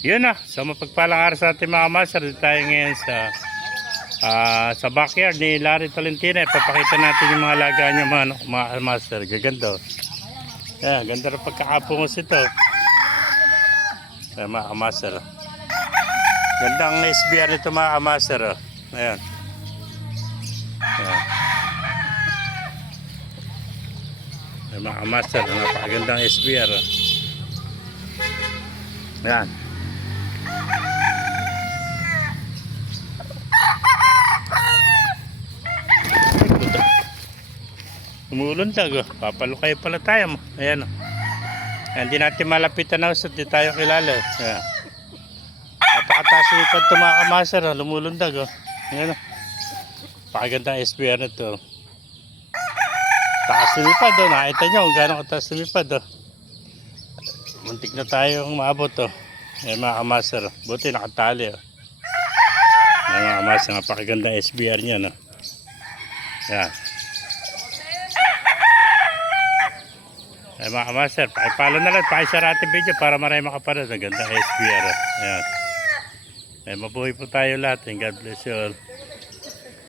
Yun na, sa mapagpalang araw sa ating mga master, dito tayo ngayon sa backyard ni Larry Tolentino. Ipapakita natin yung mga alaga niya mga master. Gaganda. Ayan, ganda rin pagkakapungos ito. Ayan, mga master. Gandang SBR nito mga master. Ayan. Ayan. Ayan, mga master, napakagandang SBR. Ayan. Umulundag, papalukay pala tayo. Ayan. Hindi natin malapitan na usap, di tayo kilala. Ayan. Napakataas yung ipad ito mga kamaser, lumulundag. Ayan. Napakagandang SBR na ito. Taas lumipad, nakita nyo kung gano'ng kataas lumipad. Muntik na tayong maabot. Ayan mga kamaser, buti nakatali. Ayan mga kamaser, napakagandang SBR niya. Ayan. Ay mga master, pakipalo na lang, pakishare ating video para marami makapanood. Ang ganda SBR. Ayan. Ay mabuhay po tayo lahat. God bless you all.